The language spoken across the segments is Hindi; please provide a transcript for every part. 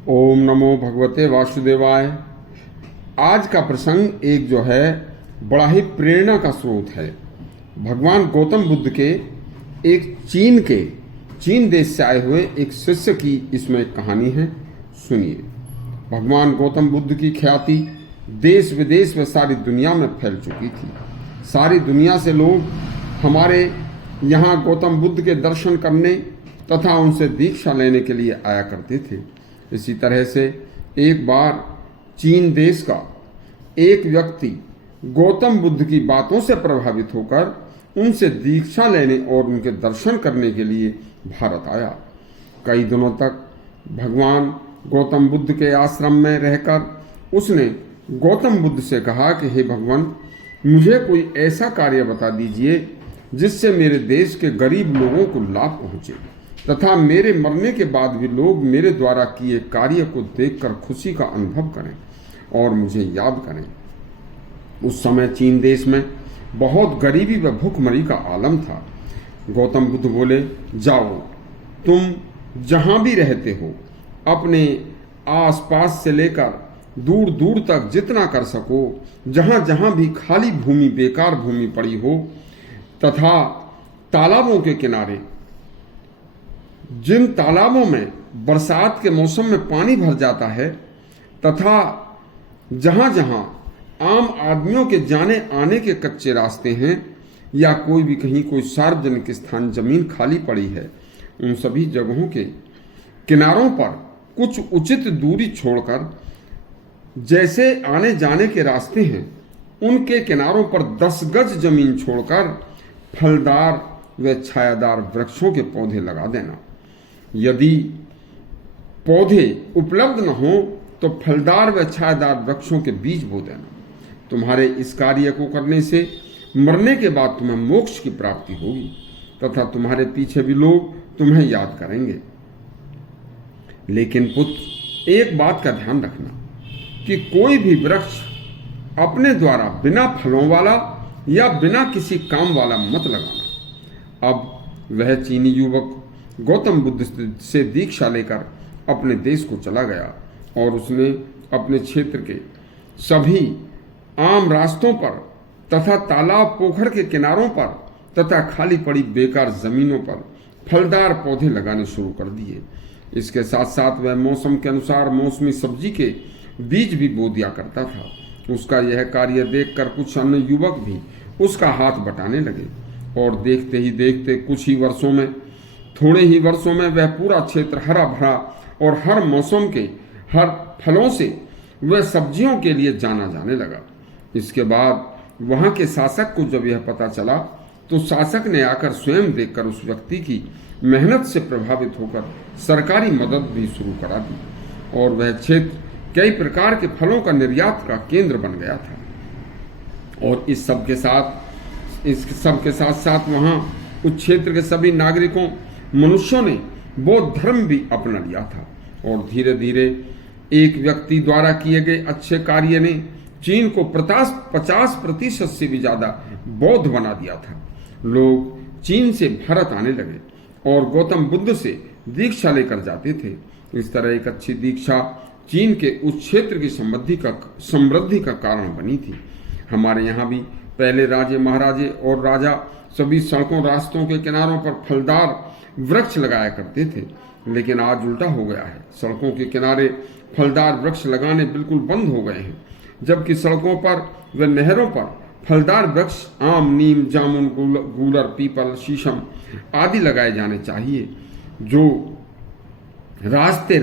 ओम नमो भगवते वासुदेवाय। आज का प्रसंग एक जो है बड़ा ही प्रेरणा का स्रोत है। भगवान गौतम बुद्ध के एक चीन देश से आए हुए एक शिष्य की इसमें एक कहानी है, सुनिए। भगवान गौतम बुद्ध की ख्याति देश विदेश में सारी दुनिया में फैल चुकी थी। सारी दुनिया से लोग हमारे यहाँ गौतम बुद्ध के दर्शन करने तथा उनसे दीक्षा लेने के लिए आया करते थे। इसी तरह से एक बार चीन देश का एक व्यक्ति गौतम बुद्ध की बातों से प्रभावित होकर उनसे दीक्षा लेने और उनके दर्शन करने के लिए भारत आया। कई दिनों तक भगवान गौतम बुद्ध के आश्रम में रहकर उसने गौतम बुद्ध से कहा कि हे भगवान, मुझे कोई ऐसा कार्य बता दीजिए जिससे मेरे देश के गरीब लोगों को लाभ पहुंचे तथा मेरे मरने के बाद भी लोग मेरे द्वारा किए कार्य को देखकर खुशी का अनुभव करें और मुझे याद करें। उस समय चीन देश में बहुत गरीबी व भूखमरी का आलम था। गौतम बुद्ध बोले, जाओ, तुम जहां भी रहते हो अपने आसपास से लेकर दूर दूर तक जितना कर सको, जहां जहां भी खाली भूमि, बेकार भूमि पड़ी हो तथा तालाबों के किनारे, जिन तालाबों में बरसात के मौसम में पानी भर जाता है तथा जहां जहां आम आदमियों के जाने आने के कच्चे रास्ते हैं या कोई भी कहीं कोई सार्वजनिक स्थान जमीन खाली पड़ी है, उन सभी जगहों के किनारों पर कुछ उचित दूरी छोड़कर, जैसे आने जाने के रास्ते हैं उनके किनारों पर 10 गज जमीन छोड़कर फलदार व छायादार वृक्षों के पौधे लगा देना। यदि पौधे उपलब्ध न हो तो फलदार व छायादार वृक्षों के बीज बो देना। तुम्हारे इस कार्य को करने से मरने के बाद तुम्हें मोक्ष की प्राप्ति होगी तथा तुम्हारे पीछे भी लोग तुम्हें याद करेंगे। लेकिन पुत्र, एक बात का ध्यान रखना कि कोई भी वृक्ष अपने द्वारा बिना फलों वाला या बिना किसी काम वाला मत लगाना। अब वह चीनी युवक गौतम बुद्ध से दीक्षा लेकर अपने देश को चला गया और उसने अपने क्षेत्र के सभी आम रास्तों पर तथा तालाब पोखर के किनारों पर तथा खाली पड़ी बेकार जमीनों पर फलदार पौधे लगाने शुरू कर दिए। इसके साथ साथ वह मौसम के अनुसार मौसमी सब्जी के बीज भी बो दिया करता था। उसका यह कार्य देखकर कुछ अन्य युवक भी उसका हाथ बटाने लगे और देखते ही देखते थोड़े ही वर्षों में वह पूरा क्षेत्र हरा भरा और हर मौसम के हर फलों से वह सब्जियों के लिए जाना जाने लगा। इसके बाद वहां के शासक को जब यह पता चला तो शासक ने आकर स्वयं देखकर उस व्यक्ति की मेहनत से प्रभावित होकर सरकारी मदद भी शुरू करा दी और वह क्षेत्र कई प्रकार के फलों का निर्यात का केंद्र बन गया था। और इस सब के साथ साथ वहां उस क्षेत्र के सभी नागरिकों, मनुष्यों ने बौद्ध धर्म भी अपना लिया था और धीरे धीरे एक व्यक्ति द्वारा किए गए अच्छे कार्य ने चीन को 50% से भी ज्यादा बौद्ध बना दिया था। लोग चीन से भारत आने लगे और गौतम बुद्ध से दीक्षा लेकर जाते थे। इस तरह एक अच्छी दीक्षा चीन के उस क्षेत्र की समृद्धि का कारण बनी थी। हमारे यहाँ भी पहले राजे महाराजे और राजा सभी सड़कों रास्तों के किनारों पर फलदार वृक्ष लगाया करते थे, लेकिन आज उल्टा हो गया है। सड़कों के किनारे फलदार वृक्ष लगाने बिल्कुल बंद हो गए हैं, जबकि सड़कों पर व नहरों पर फलदार वृक्ष आम, नीम, जामुन, गूलर, पीपल, शीशम आदि लगाए जाने चाहिए, जो रास्ते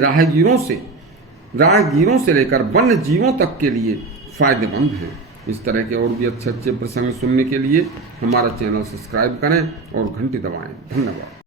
राहगीरों से लेकर वन्य जीवों तक के लिए फायदेमंद हैं। इस तरह के और भी अच्छे प्रसंग सुनने के लिए हमारा चैनल सब्सक्राइब करें और घंटी दबाएं। धन्यवाद।